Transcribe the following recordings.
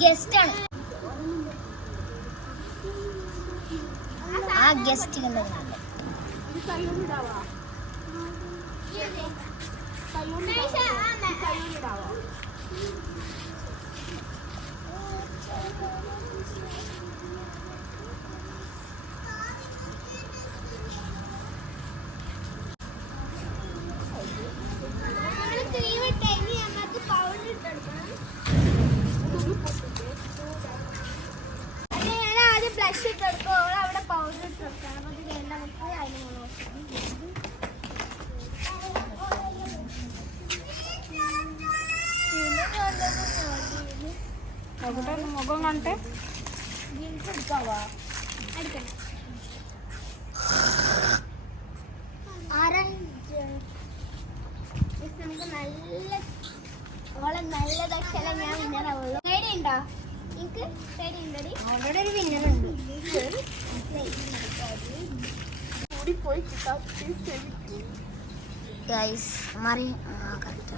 Guest ആണ് ആ guest കണ്ടത് ബ്ലഷ് ഇട്ടെടുക്കും അവൾ അവിടെ പൗഡർ ഇട്ടെടുക്കാം അപ്പൊ ഇത് കഴിഞ്ഞ് നമുക്ക് അതിന് നോക്കട്ടെ മുഖം കാണട്ടെ ആറഞ്ച് നമുക്ക് നല്ല ഓളെ നല്ലതൊക്കെ ഞാൻ വിന്നറാവുള്ളൂ പേടിയുണ്ടോ എനിക്ക് പേടിയുണ്ടടി ഓൾറെഡി ഒരു വിന്നർ ഉണ്ട്. ഗൈസ് മാറി കറക്റ്റ്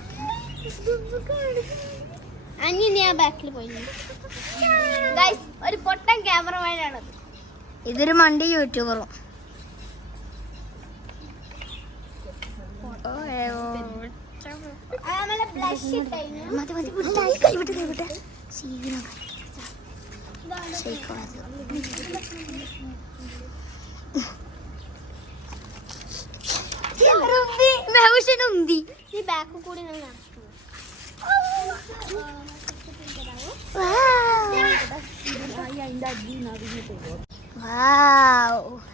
അനി ഞാൻ ബാക്കിൽ പോയി. ഗൈസ് ഒരു പൊട്ടൻ ക്യാമറമാനാണ് ഇതൊരു മണ്ടി യൂട്യൂബറും ഉന്തി മതി മതി കൈവിട്ട് കൈവിട്ട് നീ ബാക്ക് കൂടി നടക്കും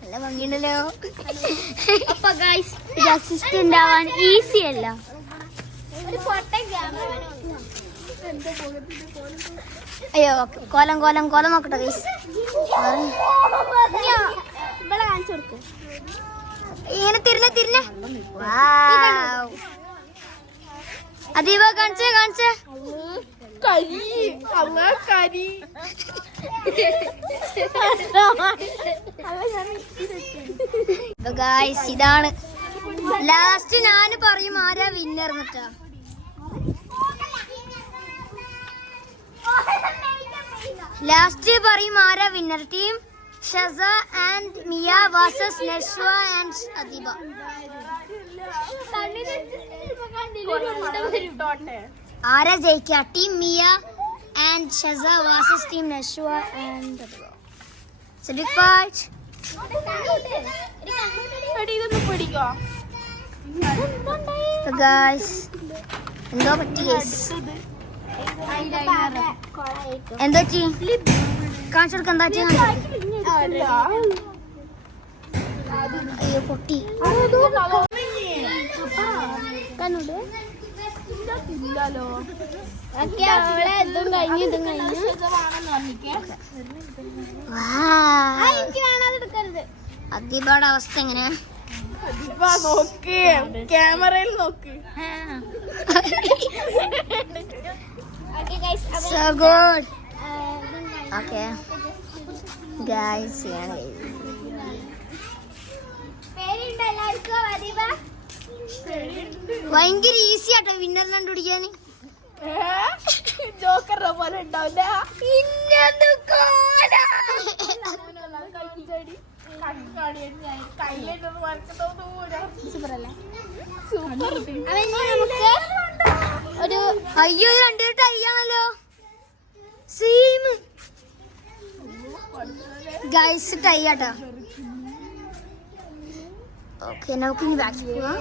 നല്ല ഭംഗിയുണ്ടല്ലോ. അപ്പൊ ഗൈസ് അസിസ്റ്റന്റ് ആവാൻ ഈസി അല്ല. അയ്യോ കോലം കോലം കോലം നോക്കട്ടെ ഗൈസ് ഇവിടെ കാണിച്ചു കൊടുക്കും. ഇങ്ങനെ തിരിഞ്ഞ തിരിഞ്ഞ. അതീവ കാണിച്ചേ കാണിച്ചേ. കരി അമ്മ കരി ഗായ്സ് ഇതാണ്. ലാസ്റ്റ് ഞാൻ പറയും ആരാ വിന്നർ എന്നിട്ടാ. ലാസ്റ്റ് പറയും ആരാ winner team Shaza and Miya versus Nashwa and Adeeba. ആരാ ജയിക്കുക team Miya and Shaza versus team Nashwa and Adeeba സെലിക് fight എന്തോ പറ്റി എന്തോ പറ്റി? കാണിച്ചു കൊടുക്ക എന്താ പറ്റി? അയ്യോ പൊട്ടി. കണ്ണൂട് ഇല്ലല്ലോ. അവളെ ഇതും കഴിഞ്ഞു ഇതും കഴിഞ്ഞു. അതിബാടെ അവസ്ഥ എങ്ങനെയാ? നോക്ക്. ക്യാമറയിൽ നോക്ക്. Guys so good okay guys ഞാൻ പേരുണ്ട് എല്ലാവർക്കും? അതീവ ഭയങ്കര ഈസി ആട്ടോ വിന്നർ കണ്ടുപിടിക്കാൻ ജോക്കറിനെ പോലെ ഉണ്ടാവില്ല. ഒരു അയ്യോ രണ്ടു ടൈ ആണല്ലോ സെയിം ഗൈസ് ടൈ ആട്ടോ. ഓക്കെ നമുക്ക് ഇനി ബാക്കി പോവാം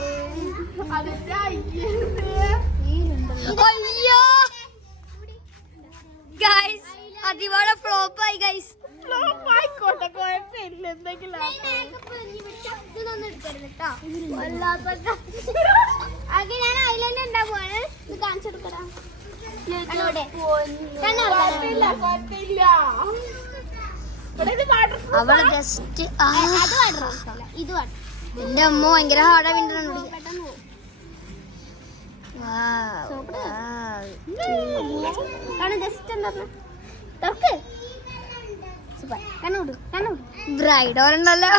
അയ്യോ! ഗൈസ് അതിവാടെ ഫ്ലോപ്പ് ആയി ഗൈസ് ആയിക്കോട്ടെ കുഴപ്പമില്ല. എന്തെങ്കിലും ആട്ടെ. ഇതൊന്നും എടുക്കരുത് കേട്ടോ വല്ലാത്തൊക്കെ ആകെ ഞാൻ അതിലെന്നെ ഉണ്ടാവുകയാണ് ഇത് കാണിച്ചു കൊടുക്കടാ. ഇത് അവൾ ജസ്റ്റ് വാട്ടർ ഇത് വാട്ടർ എന്റെ അമ്മ ഭയങ്കര ഹാർഡാ വീണ്ടും ബ്രൈഡ് ഓരണ്ടല്ലോ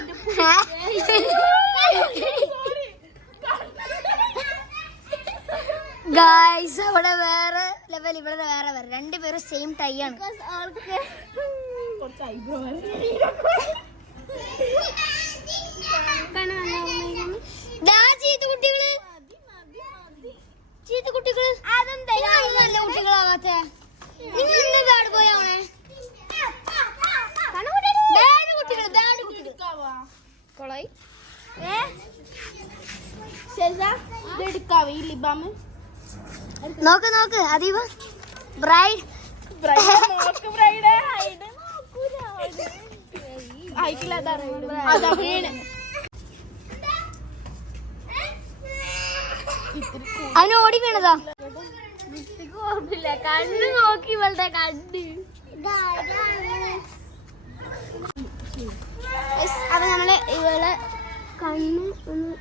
ഗായ്സ് അവിടെ വേറെ ലെവൽ ഇവിടെ വേറെ വേറെ രണ്ടുപേരും സെയിം ടൈ ആണ്. കൊളായി ഇതെടുക്കാവേ ഈ ലിബാമ്. നോക്ക് നോക്ക് അതീവ ബ്രൈഡ് അവന് ഓടി വീണതാ. കണ്ണ് നോക്കി ഇവളുടെ കണ്ണ്. അപ്പൊ നമ്മൾ ഇവളെ കണ്ണ് ഒന്ന്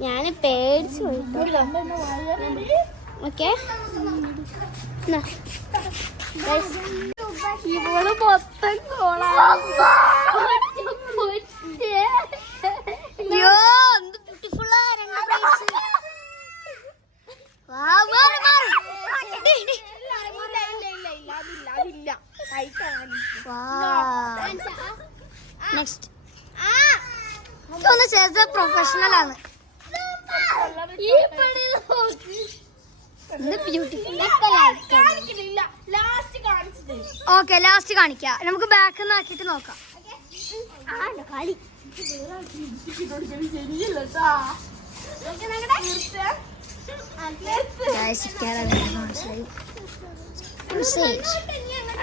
ഞാൻ പേടിച്ചു ഓക്കെ. ഇവൾ മൊത്തം അയ്യോ എന്ത് ബ്യൂട്ടിഫുൾ ആ രണ്ട് ബ്രൈഡ്സ് വാ മാറ് മാറ് ഡി, ഡി. നെക്സ്റ്റ് ഒന്ന് ചെയ്ത പ്രൊഫഷണൽ ആണ്. ഓക്കെ ലാസ്റ്റ് കാണിക്കാം. നമുക്ക് ബാക്ക് നിന്ന് ആക്കിയിട്ട് നോക്കാം.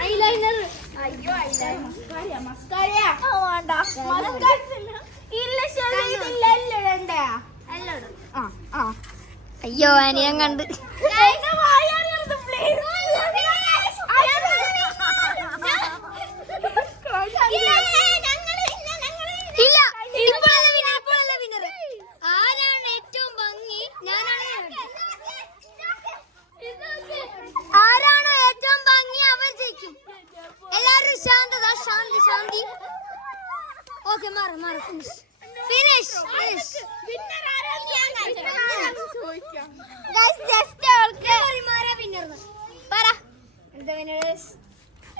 ഐലൈനർ അയ്യോ. ഐലൈനർ അയ്യോ മസ്കാരിയ മസ്കാരിയ വേണ്ട ആ അയ്യോ അനിയൻ കണ്ട്.